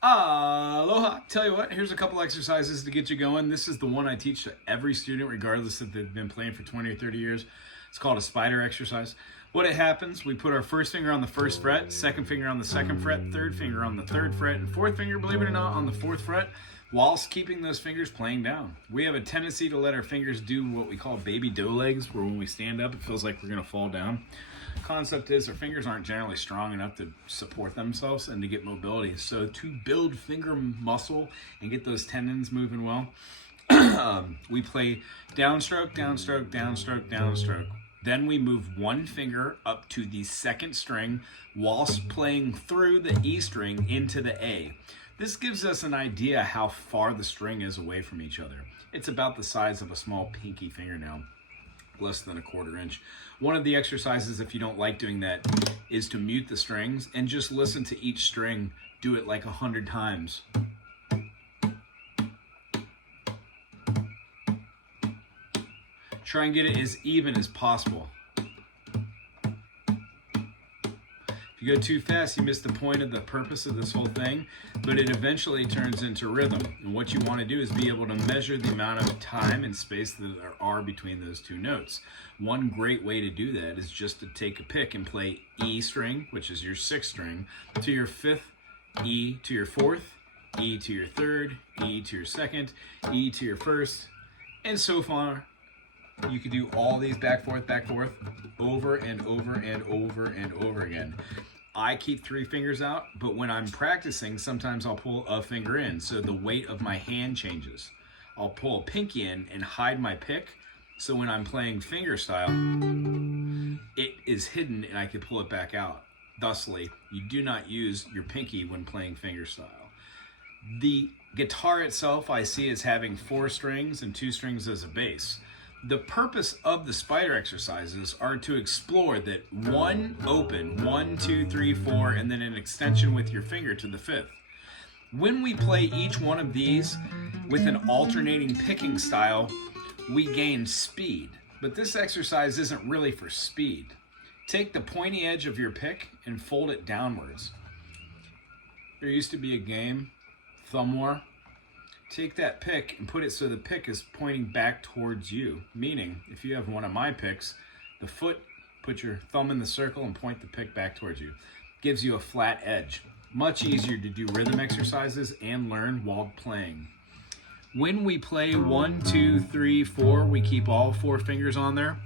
Aloha. Tell you what, here's a couple exercises to get you going. This is the one I teach to every student, regardless if they've been playing for 20 or 30 years. It's called a spider exercise. What it happens, we put our first finger on the first fret, second finger on the second fret, third finger on the third fret, and fourth finger, believe it or not, on the fourth fret, whilst keeping those fingers playing down. We have a tendency to let our fingers do what we call baby doe legs, where when we stand up, it feels like we're gonna fall down. Concept is our fingers aren't generally strong enough to support themselves and to get mobility. So to build finger muscle and get those tendons moving well, we play downstroke, downstroke, downstroke, downstroke. Then we move one finger up to the second string whilst playing through the E string into the A. This gives us an idea how far the string is away from each other. It's about the size of a small pinky fingernail, less than a quarter inch. One of the exercises, if you don't like doing that, is to mute the strings and just listen to each string. Do it like 100 times. Try and get it as even as possible. If you go too fast, you miss the point of the purpose of this whole thing, but it eventually turns into rhythm. And what you want to do is be able to measure the amount of time and space that there are between those two notes. One great way to do that is just to take a pick and play E string, which is your sixth string, to your fifth, E to your fourth, E to your third, E to your second, E to your first, and so far. You can do all these back, forth, over and over and over and over again. I keep 3 fingers out, but when I'm practicing, sometimes I'll pull a finger in, so the weight of my hand changes. I'll pull a pinky in and hide my pick, so when I'm playing finger style, it is hidden and I can pull it back out. Thusly, you do not use your pinky when playing finger style. The guitar itself I see as having 4 strings and 2 strings as a bass. The purpose of the spider exercises are to explore that one open, 1, 2, 3, 4, and then an extension with your finger to the 5th. When we play each one of these with an alternating picking style, we gain speed. But this exercise isn't really for speed. Take the pointy edge of your pick and fold it downwards. There used to be a game, Thumb War. Take that pick and put it so the pick is pointing back towards you. Meaning, if you have one of my picks, the foot, put your thumb in the circle and point the pick back towards you. Gives you a flat edge. Much easier to do rhythm exercises and learn while playing. When we play 1, 2, 3, 4, we keep all 4 fingers on there.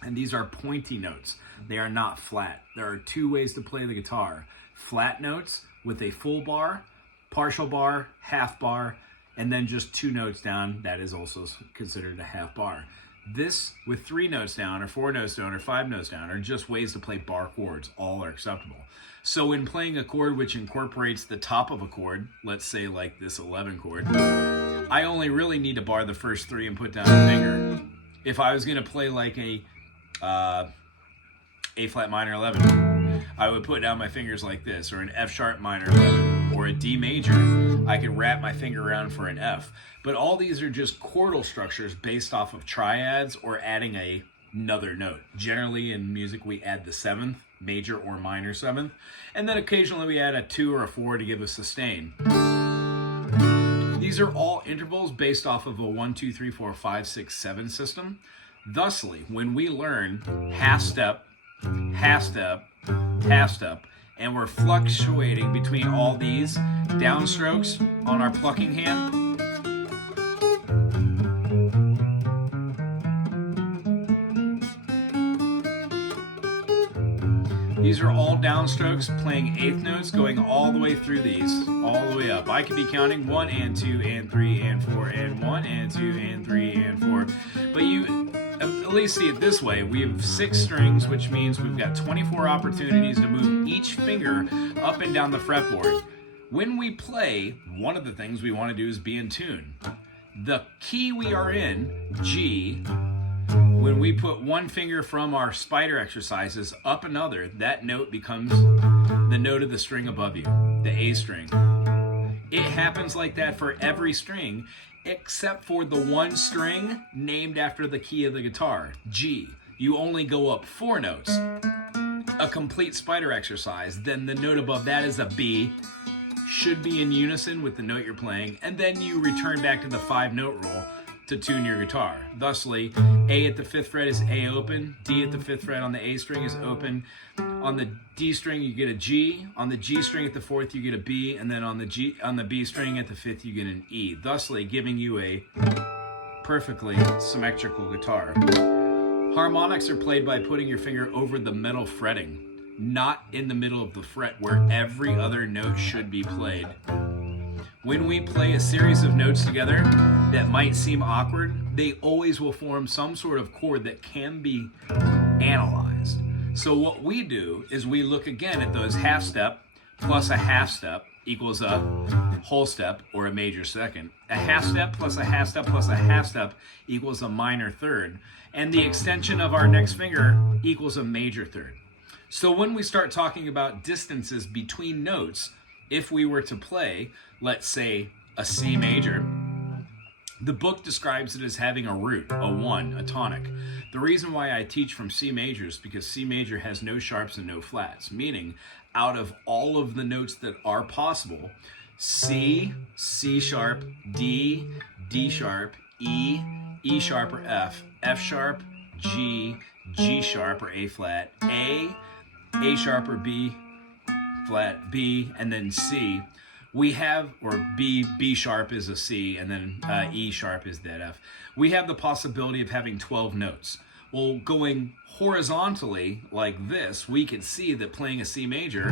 And these are pointy notes. They are not flat. There are 2 ways to play the guitar. Flat notes with a full bar, partial bar, half bar, and then just 2 notes down, that is also considered a half bar. This with 3 notes down or 4 notes down or 5 notes down are just ways to play bar chords. All are acceptable. So when playing a chord which incorporates the top of a chord, let's say like this 11 chord, I only really need to bar the first 3 and put down a finger. If I was going to play like a flat minor 11, I would put down my fingers like this, or an F sharp minor 11, or a D major. I could wrap my finger around for an F. But all these are just chordal structures based off of triads or adding another note. Generally in music we add the 7th, major or minor 7th, and then occasionally we add a 2 or a 4 to give a sustain. These are all intervals based off of a 1, 2, 3, 4, 5, 6, 7 system. Thusly, when we learn half step, half step, half step, and we're fluctuating between all these downstrokes on our plucking hand, these are all downstrokes playing 8th notes going all the way through these, all the way up. I could be counting 1 and 2 and 3 and 4 and 1 and 2 and 3 and 4. But you at least see it this way. We have 6 strings, which means we've got 24 opportunities to move each finger up and down the fretboard. When we play, one of the things we want to do is be in tune. The key we are in, G, when we put one finger from our spider exercises up another, that note becomes the note of the string above you, the A string. It happens like that for every string, except for the one string named after the key of the guitar, G. You only go up 4 notes. A complete spider exercise, then the note above that is a B, should be in unison with the note you're playing, and then you return back to the 5-note rule to tune your guitar. Thusly, A at the 5th fret is A open, D at the 5th fret on the A string is open, on the D string you get a G, on the G string at the 4th you get a B, and then on the B string at the 5th you get an E, thusly giving you a perfectly symmetrical guitar. Harmonics are played by putting your finger over the metal fretting, not in the middle of the fret where every other note should be played. When we play a series of notes together that might seem awkward, they always will form some sort of chord that can be analyzed. So what we do is we look again at those half step plus a half step equals a whole step or a major second. A half step plus a half step plus a half step equals a minor third. And the extension of our next finger equals a major third. So when we start talking about distances between notes, if we were to play, let's say, a C major, the book describes it as having a root, a 1, a tonic. The reason why I teach from C major is because C major has no sharps and no flats, meaning out of all of the notes that are possible, C, C sharp, D, D sharp, E, E sharp or F, F sharp, G, G sharp or A flat, A sharp or B flat, B, and then C, we have, or B sharp is a C, and then E sharp is that F. We have the possibility of having 12 notes. Well, going horizontally like this, we can see that playing a C major,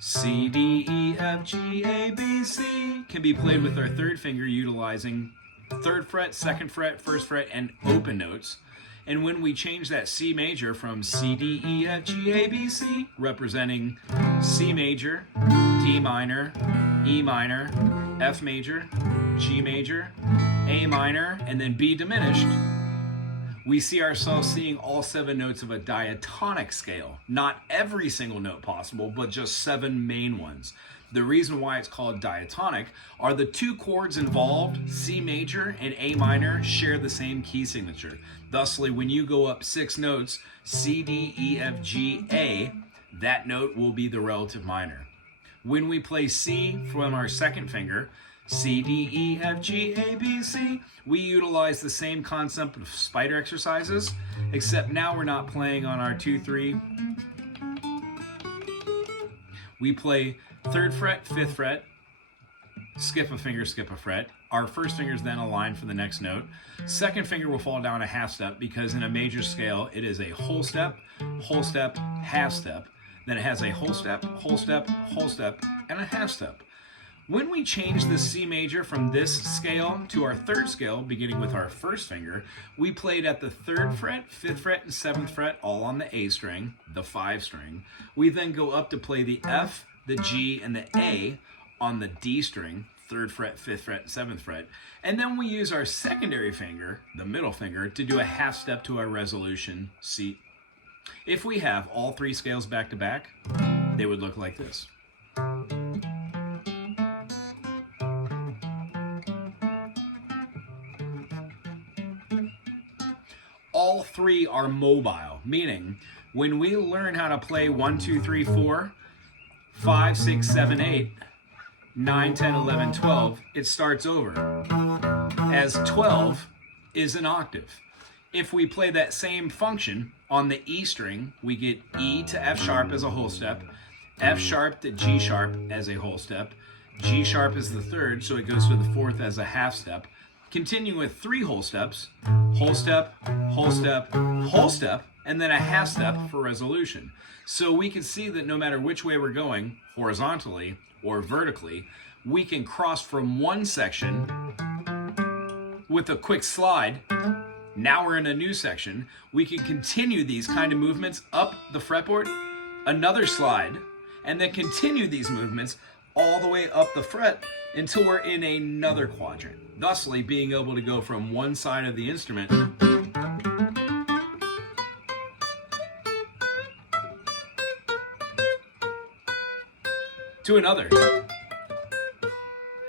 C, D, E, F, G, A, B, C, can be played with our 3rd finger utilizing 3rd fret, 2nd fret, 1st fret, and open notes. And when we change that C major from C, D, E, F, G, A, B, C, representing C major, D minor, E minor, F major, G major, A minor, and then B diminished, we see ourselves seeing all 7 notes of a diatonic scale. Not every single note possible, but just 7 main ones. The reason why it's called diatonic are the 2 chords involved, C major and A minor, share the same key signature. Thusly, when you go up 6 notes, C, D, E, F, G, A, that note will be the relative minor. When we play C from our 2nd finger, C, D, E, F, G, A, B, C, we utilize the same concept of spider exercises, except now we're not playing on our 2-3. We play 3rd fret, 5th fret, skip a finger, skip a fret. Our 1st finger is then aligned for the next note. 2nd finger will fall down a half step because in a major scale, it is a whole step, half step. Then it has a whole step, and a half step. When we change the C major from this scale to our 3rd scale, beginning with our 1st finger, we played at the 3rd fret, 5th fret, and 7th fret, all on the A string, the 5 string. We then go up to play the F, the G, and the A on the D string, 3rd fret, 5th fret, and 7th fret. And then we use our secondary finger, the middle finger, to do a half step to our resolution C. If we have all 3 scales back to back, they would look like this. All 3 are mobile, meaning when we learn how to play 1, 2, 3, 4, 5, 6, 7, 8, 9, 10, 11, 12, it starts over, as 12 is an octave. If we play that same function on the E string, we get E to F sharp as a whole step, F sharp to G sharp as a whole step, G sharp is the 3rd, so it goes to the 4th as a half step. Continue with 3 whole steps, whole step, whole step, whole step, and then a half step for resolution. So we can see that no matter which way we're going, horizontally or vertically, we can cross from one section with a quick slide. Now we're in a new section. We can continue these kind of movements up the fretboard, another slide, and then continue these movements all the way up the fret until we're in another quadrant, thusly being able to go from one side of the instrument to another.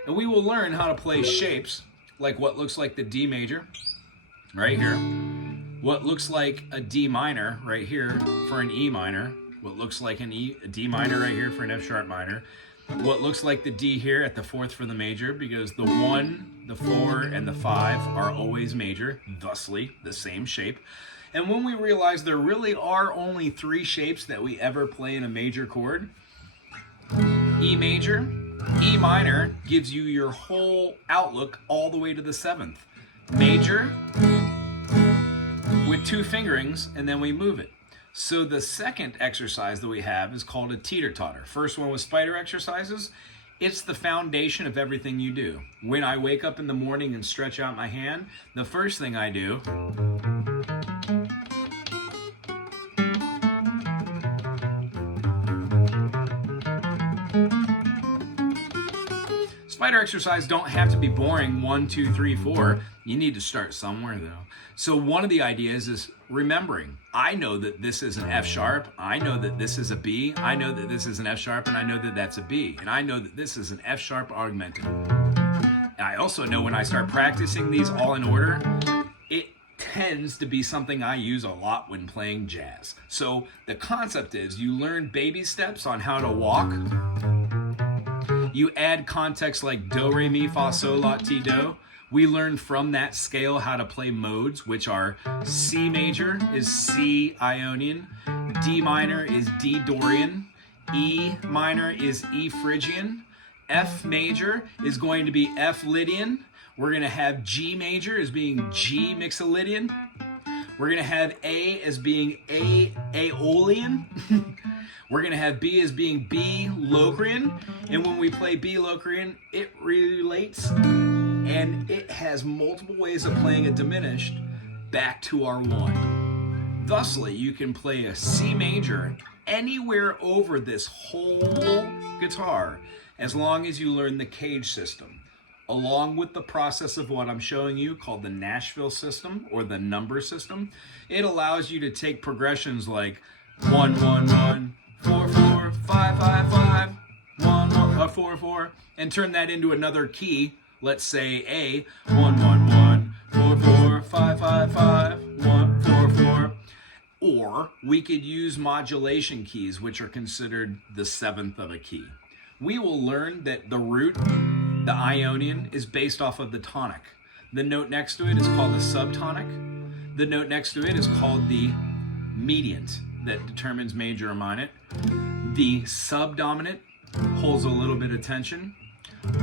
And we will learn how to play shapes like what looks like the D major right here, what looks like a D minor right here for an E minor, what looks like a D minor right here for an F sharp minor, what looks like the D here at the fourth for the major, because the 1, the 4, and the 5 are always major, thusly the same shape. And when we realize there really are only 3 shapes that we ever play in a major chord, E major, E minor gives you your whole outlook all the way to the 7th. Major with 2 fingerings, and then we move it. So the second exercise that we have is called a teeter-totter. First one was spider exercises. It's the foundation of everything you do. When I wake up in the morning and stretch out my hand, the first thing I do spider exercises don't have to be boring 1, 2, 3, 4. You need to start somewhere though. So one of the ideas is remembering. I know that this is an F sharp. I know that this is a B. I know that this is an F sharp, and I know that that's a B. And I know that this is an F sharp augmented. And I also know when I start practicing these all in order, it tends to be something I use a lot when playing jazz. So the concept is you learn baby steps on how to walk. You add context like do, re, mi, fa, sol, la, ti, do. We learn from that scale how to play modes, which are C major is C Ionian, D minor is D Dorian, E minor is E Phrygian, F major is going to be F Lydian. We're going to have G major as being G Mixolydian. We're going to have A as being A Aeolian. We're going to have B as being B Locrian. And when we play B Locrian, it relates and it has multiple ways of playing a diminished back to our 1. Thusly, you can play a C major anywhere over this whole guitar as long as you learn the cage system, along with the process of what I'm showing you called the Nashville system or the number system. It allows you to take progressions like 1, 1, 1, 4, 4, 5, 5, 5, 1, 1, 4, 4, and turn that into another key. Let's say A, 1, 1, 1, 4, 4, 5, 5, 5, 1, 4, 4. Or we could use modulation keys, which are considered the 7th of a key. We will learn that the root, the Ionian, is based off of the tonic. The note next to it is called the subtonic. The note next to it is called the mediant, that determines major or minor. The subdominant holds a little bit of tension.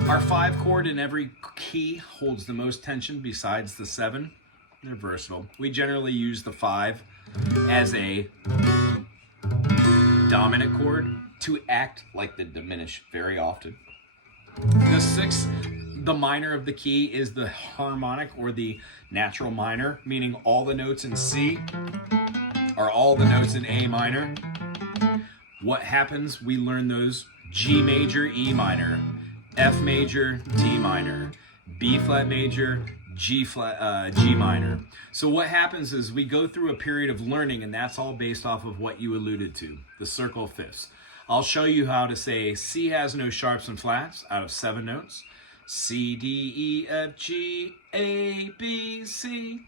Our 5 chord in every key holds the most tension besides the 7. They're versatile. We generally use the 5 as a dominant chord to act like the diminished very often. The 6, the minor of the key, is the harmonic or the natural minor, meaning all the notes in C are all the notes in A minor. What happens? We learn those: G major, E minor, F major, D minor, B flat major, G minor. So what happens is we go through a period of learning, and that's all based off of what you alluded to, the circle of fifths. I'll show you how to say C has no sharps and flats out of 7 notes. C, D, E, F, G, A, B, C.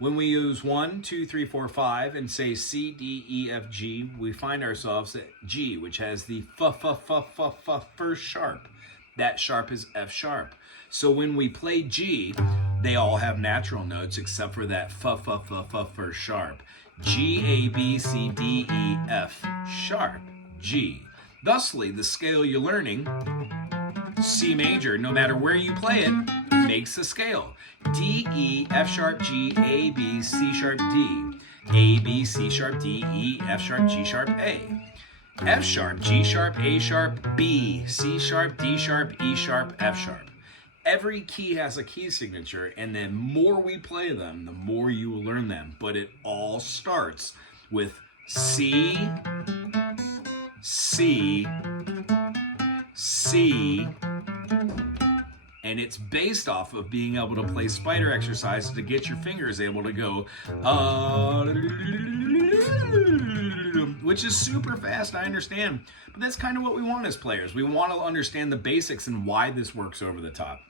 When we use 1, 2, 3, 4, 5 and say C, D, E, F, G, we find ourselves at G, which has the first sharp. That sharp is F sharp. So when we play G, they all have natural notes except for that first sharp. G, A, B, C, D, E, F sharp, G. Thusly, the scale you're learning, C major, no matter where you play it, makes a scale. D, E, F sharp, G, A, B, C sharp, D. A, B, C sharp, D, E, F sharp, G sharp, A. F sharp, G sharp, A sharp, B, C sharp, D sharp, E sharp, F sharp. Every key has a key signature, and the more we play them, the more you will learn them. But it all starts with C, C, C, and it's based off of being able to play spider exercises to get your fingers able to go, which is super fast, I understand. But that's kind of what we want as players. We want to understand the basics and why this works over the top.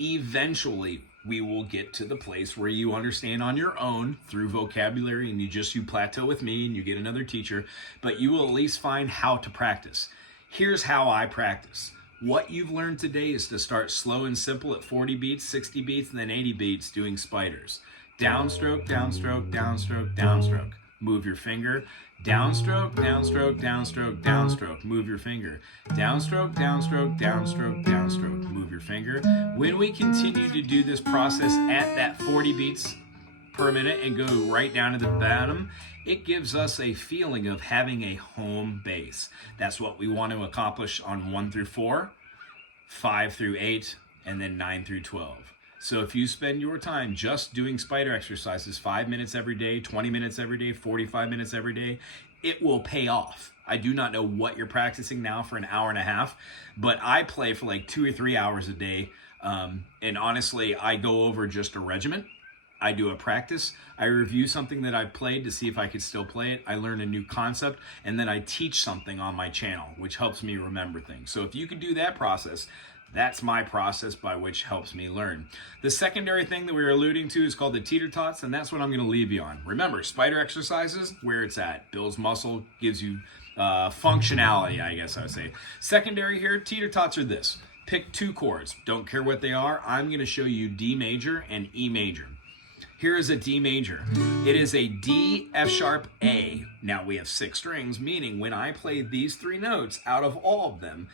Eventually, we will get to the place where you understand on your own through vocabulary, and you plateau with me and you get another teacher, but you will at least find how to practice. Here's how I practice. What you've learned today is to start slow and simple at 40 beats, 60 beats, and then 80 beats doing spiders. Downstroke, downstroke, downstroke, downstroke. Move your finger. Downstroke, downstroke, downstroke, downstroke. Move your finger. Downstroke, downstroke, downstroke, downstroke. Move your finger. When we continue to do this process at that 40 beats per minute and go right down to the bottom, it gives us a feeling of having a home base. That's what we want to accomplish on 1 through 4, 5 through 8, and then 9 through 12. So if you spend your time just doing spider exercises 5 minutes every day, 20 minutes every day, 45 minutes every day, it will pay off. I do not know what you're practicing now for an hour and a half, but I play for like 2 or 3 hours a day. And honestly, I go over just a regimen. I do a practice. I review something that I've played to see if I could still play it. I learn a new concept, and then I teach something on my channel, which helps me remember things. So if you can do that process, that's my process by which helps me learn. The secondary thing that we were alluding to is called the teeter tots, and that's what I'm going to leave you on. Remember, spider exercises, where it's at. Builds muscle, gives you functionality, I guess I would say. Secondary here, teeter tots are this. Pick 2 chords. Don't care what they are. I'm going to show you D major and E major. Here is a D major. It is a D, F sharp, A. Now we have 6 strings, meaning when I play these 3 notes, out of all of them,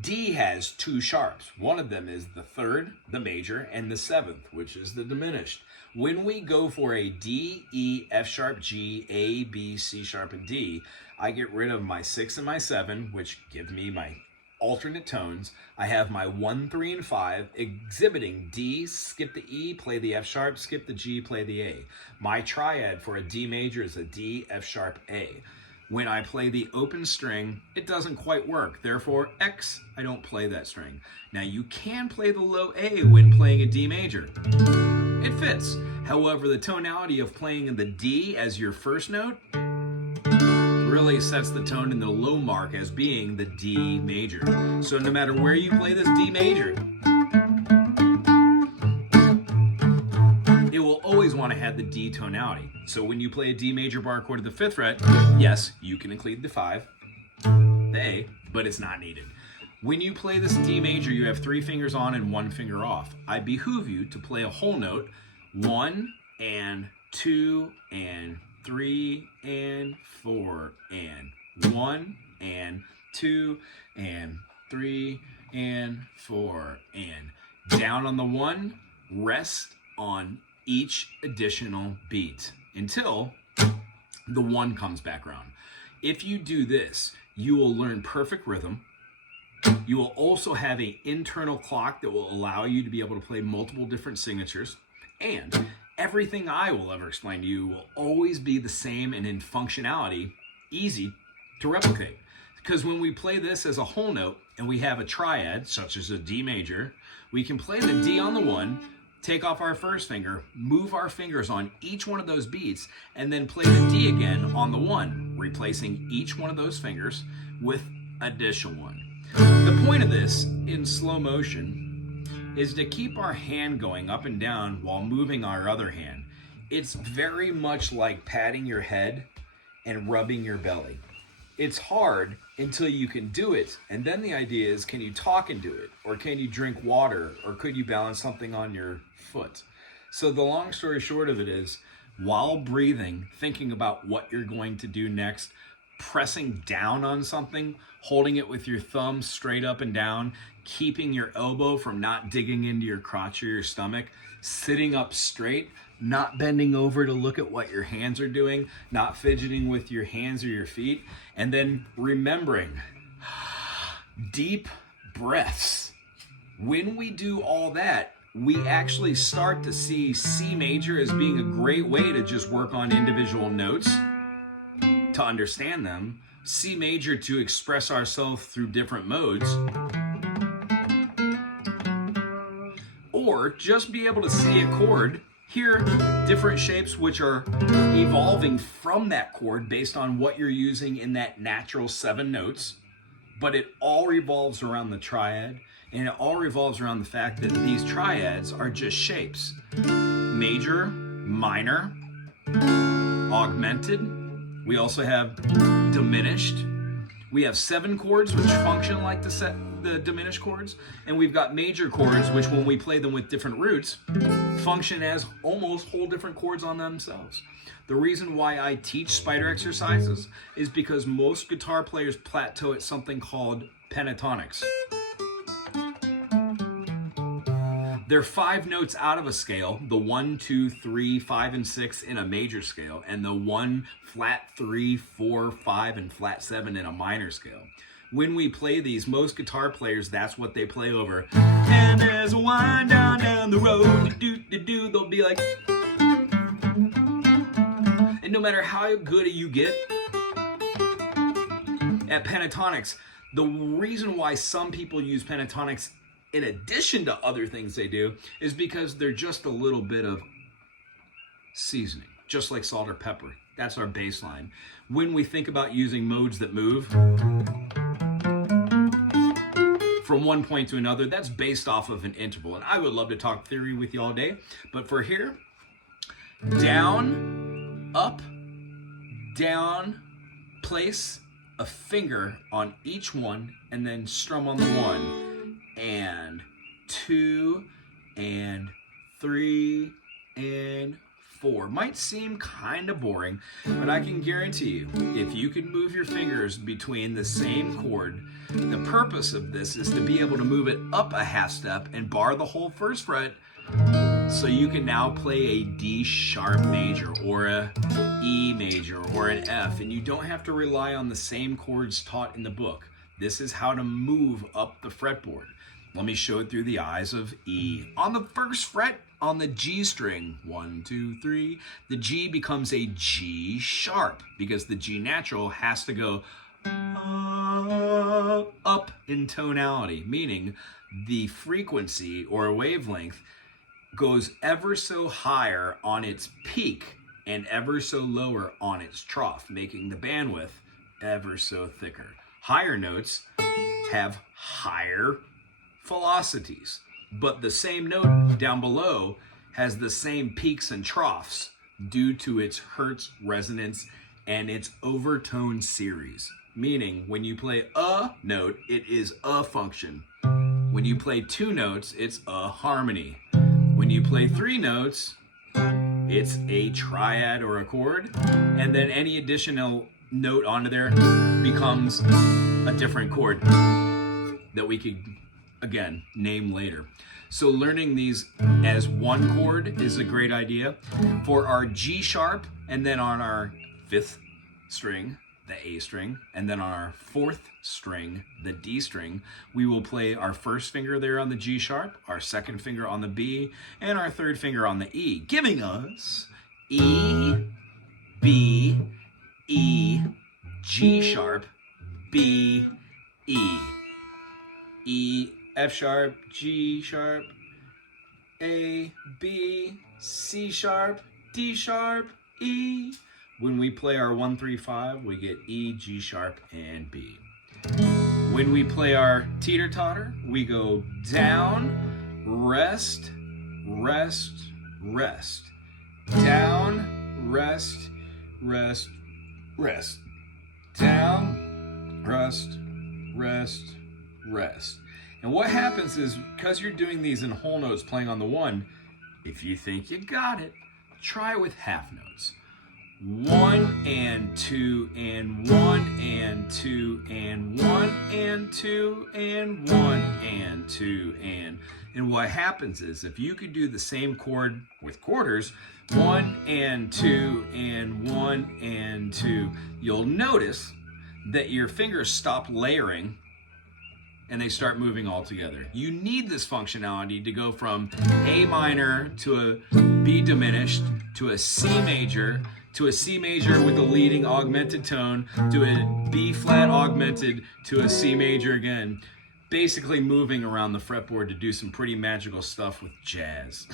D has 2 sharps. One of them is the 3rd, the major, and the 7th, which is the diminished. When we go for a D, E, F sharp, G, A, B, C sharp, and D, I get rid of my 6 and my 7, which give me my alternate tones. I have my 1, 3, and 5 exhibiting D, skip the E, play the F sharp, skip the G, play the A. My triad for a D major is a D, F sharp, A. When I play the open string, it doesn't quite work. Therefore, X, I don't play that string. Now you can play the low A when playing a D major. It fits. However, the tonality of playing the D as your first note really sets the tone in the low mark as being the D major. So no matter where you play this D major, it will always want to have the D tonality. So when you play a D major bar chord to the 5th fret, yes, you can include the 5, the A, but it's not needed. When you play this D major, you have 3 fingers on and 1 finger off. I behoove you to play a whole note, 1 and 2 and 3 and 4 and 1 and 2 and 3 and 4 and down on the 1, rest on each additional beat until the 1 comes back around. If you do this, you will learn perfect rhythm. You will also have an internal clock that will allow you to be able to play multiple different signatures, and everything I will ever explain to you will always be the same and in functionality easy to replicate. Because when we play this as a whole note and we have a triad, such as a D major, we can play the D on the 1, take off our first finger, move our fingers on each one of those beats, and then play the D again on the 1, replacing each one of those fingers with additional 1. The point of this in slow motion is to keep our hand going up and down while moving our other hand. It's very much like patting your head and rubbing your belly. It's hard until you can do it, and then the idea is, can you talk and do it? Or can you drink water? Or could you balance something on your foot? So the long story short of it is, while breathing, thinking about what you're going to do next, pressing down on something, holding it with your thumb straight up and down, keeping your elbow from not digging into your crotch or your stomach, sitting up straight, not bending over to look at what your hands are doing, not fidgeting with your hands or your feet, and then remembering deep breaths. When we do all that, we actually start to see C major as being a great way to just work on individual notes, to understand them, C major to express ourselves through different modes, or just be able to see a chord, hear different shapes which are evolving from that chord based on what you're using in that natural 7 notes. But it all revolves around the triad, and it all revolves around the fact that these triads are just shapes. Major, minor, augmented. We also have diminished. We have 7 chords, which function like the diminished chords, and we've got major chords, which when we play them with different roots, function as almost whole different chords on themselves. The reason why I teach spider exercises is because most guitar players plateau at something called pentatonics. They're 5 notes out of a scale, the 1, 2, 3, 5, and 6 in a major scale, and the 1, flat 3, 4, 5, and flat 7 in a minor scale. When we play these, most guitar players, that's what they play over. And there's a wind down the road, do. They'll be like, and no matter how good you get at pentatonics, the reason why some people use pentatonics in addition to other things they do is because they're just a little bit of seasoning, just like salt or pepper. That's our baseline. When we think about using modes that move from one point to another, that's based off of an interval. And I would love to talk theory with you all day, but for here, down, up, down, place a finger on each one, and then strum on the 1, and 2, and 3, and 4. Might seem kind of boring, but I can guarantee you, if you can move your fingers between the same chord, the purpose of this is to be able to move it up a half step and bar the whole first fret, so you can now play a D sharp major or a E major or an F, and you don't have to rely on the same chords taught in the book. This is how to move up the fretboard. Let me show it through the eyes of E. On the first fret, on the G string, 1, 2, 3, the G becomes a G sharp because the G natural has to go up in tonality, meaning the frequency or wavelength goes ever so higher on its peak and ever so lower on its trough, making the bandwidth ever so thicker. Higher notes have higher velocities, but the same note down below has the same peaks and troughs due to its Hertz resonance and its overtone series. Meaning, when you play a note, it is a function. When you play 2 notes, it's a harmony. When you play 3 notes, it's a triad or a chord, and then any additional note onto there becomes a different chord that we could, again, name later. So learning these as one chord is a great idea. For our G sharp, and then on our 5th string, the A string, and then on our 4th string, the D string, we will play our first finger there on the G sharp, our second finger on the B, and our third finger on the E, giving us E, B, E, G sharp, B, E. E, F sharp, G sharp, A, B, C sharp, D sharp, E. When we play our 1, 3, 5, we get E, G sharp, and B. When we play our teeter-totter, we go down, rest, rest, rest. Down, rest, rest, rest. Down, rest, rest, rest. And what happens is, because you're doing these in whole notes playing on the 1, if you think you got it, try it with half notes. 1 and 2 and 1 and 2 and 1 and 2 and 1 and 2 and what happens is, if you could do the same chord with quarters, 1 and 2 and 1 and 2, you'll notice that your fingers stop layering and they start moving all together. You need this functionality to go from A minor to a B diminished to a C major to a C major with a leading augmented tone to a B flat augmented to a C major again. Basically moving around the fretboard to do some pretty magical stuff with jazz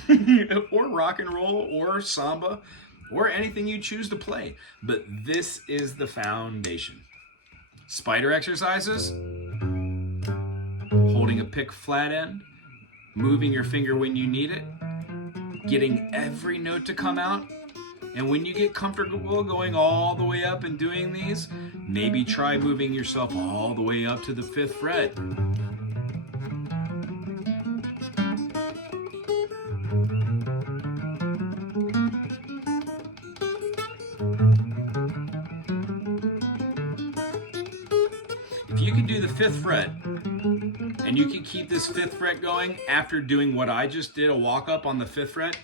or rock and roll or samba or anything you choose to play. But this is the foundation. Spider exercises, holding a pick flat end, moving your finger when you need it, getting every note to come out, And when you get comfortable going all the way up and doing these, maybe try moving yourself all the way up to the 5th fret. If you can do the 5th fret, and you can keep this 5th fret going after doing what I just did, a walk up on the 5th fret,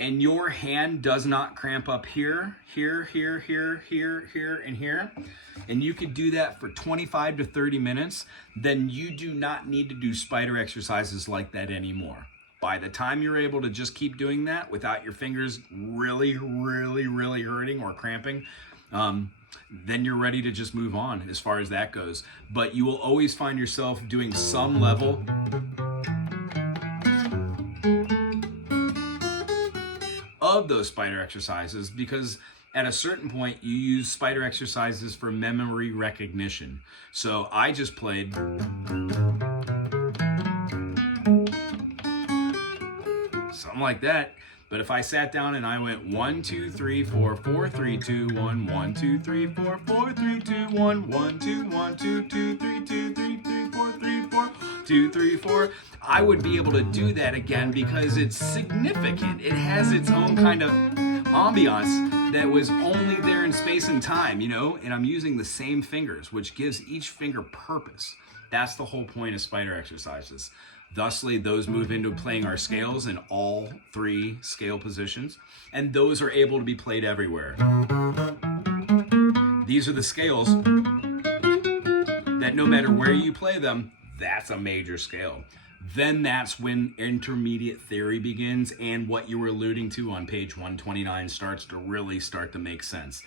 and your hand does not cramp up here, here, here, here, here, here, and here, and you could do that for 25 to 30 minutes, then you do not need to do spider exercises like that anymore. By the time you're able to just keep doing that without your fingers really, really, really hurting or cramping, then you're ready to just move on as far as that goes. But you will always find yourself doing some level of those spider exercises, because at a certain point you use spider exercises for memory recognition. So I just played something like that. But if I sat down and I went 1, 2, 3, 4, 4, 3, 2, 1, 1, 2, 3, 4, 4, 3, 2, 1, 1, 2, 1, 2, 2, 3, 2, 3, 3, 4, 3, 4, 2, 3, 4. I would be able to do that again because it's significant. It has its own kind of ambiance that was only there in space and time, you know? And I'm using the same fingers, which gives each finger purpose. That's the whole point of spider exercises. Thusly, those move into playing our scales in all 3 scale positions, and those are able to be played everywhere. These are the scales that no matter where you play them, that's a major scale. Then that's when intermediate theory begins, and what you were alluding to on page 129 starts to make sense.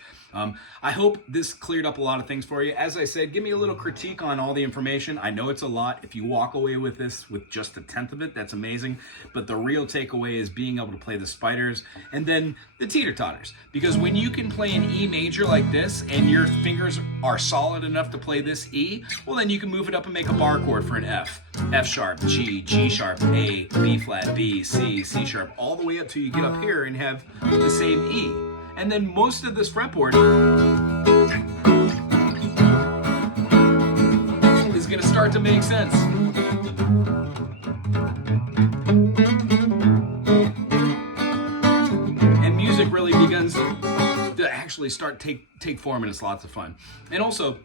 I hope this cleared up a lot of things for you. As I said, give me a little critique on all the information. I know it's a lot. If you walk away with this with just 1/10 of it, that's amazing. But the real takeaway is being able to play the spiders and then the teeter-totters. Because when you can play an E major like this and your fingers are solid enough to play this E, well then you can move it up and make a bar chord for an F. F sharp, G, G sharp, A, B flat, B, C, C sharp, all the way up till you get up here and have the same E. And then most of this fretboard is going to start to make sense. And music really begins to actually start take form, and it's lots of fun. And also,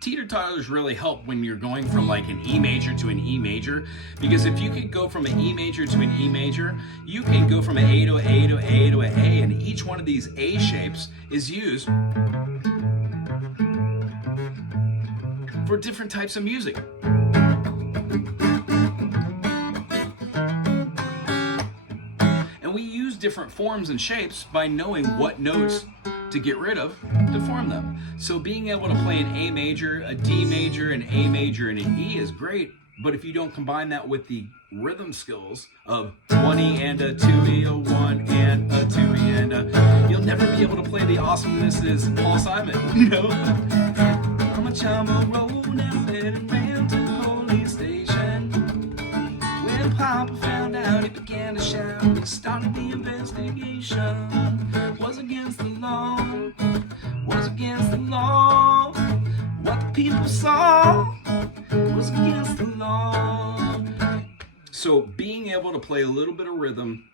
teeter-totters really help when you're going from like an E major to an E major, because if you could go from an E major to an E major, you can go from an A to an A to an A to an A, and each one of these A shapes is used for different types of music. And we use different forms and shapes by knowing what notes to get rid of to form them. So being able to play an A major, a D major, an A major, and an E is great, but if you don't combine that with the rhythm skills of 1E and a 2E, a 1 and a 2E and a, you'll never be able to play the awesomeness as Paul Simon, you know? I'm a chum on road and headed ran to the police station. When Papa found out, he began to shout and started the investigation. Was against the law, was against the law. What the people saw was against the law. So being able to play a little bit of rhythm,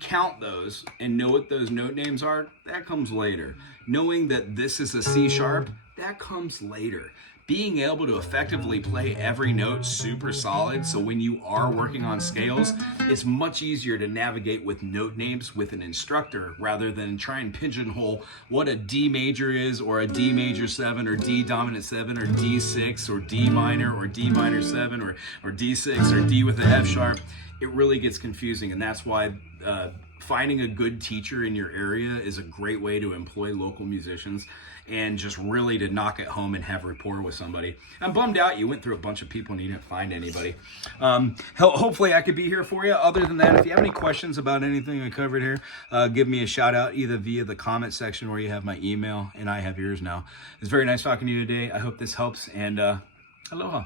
count those, and know what those note names are, that comes later. Knowing that this is a C sharp, that comes later. Being able to effectively play every note super solid, so when you are working on scales, it's much easier to navigate with note names with an instructor rather than try and pigeonhole what a D major is, or a D major 7, or D dominant 7, or D6, or D minor, or D minor 7, or D6, or D with the F sharp. It really gets confusing, and that's why finding a good teacher in your area is a great way to employ local musicians and just really to knock it home and have rapport with somebody. I'm bummed out you went through a bunch of people and you didn't find anybody. Hopefully I could be here for you. Other than that, if you have any questions about anything I covered here, give me a shout out either via the comment section where you have my email, and I have yours now. It's very nice talking to you today. I hope this helps, and aloha.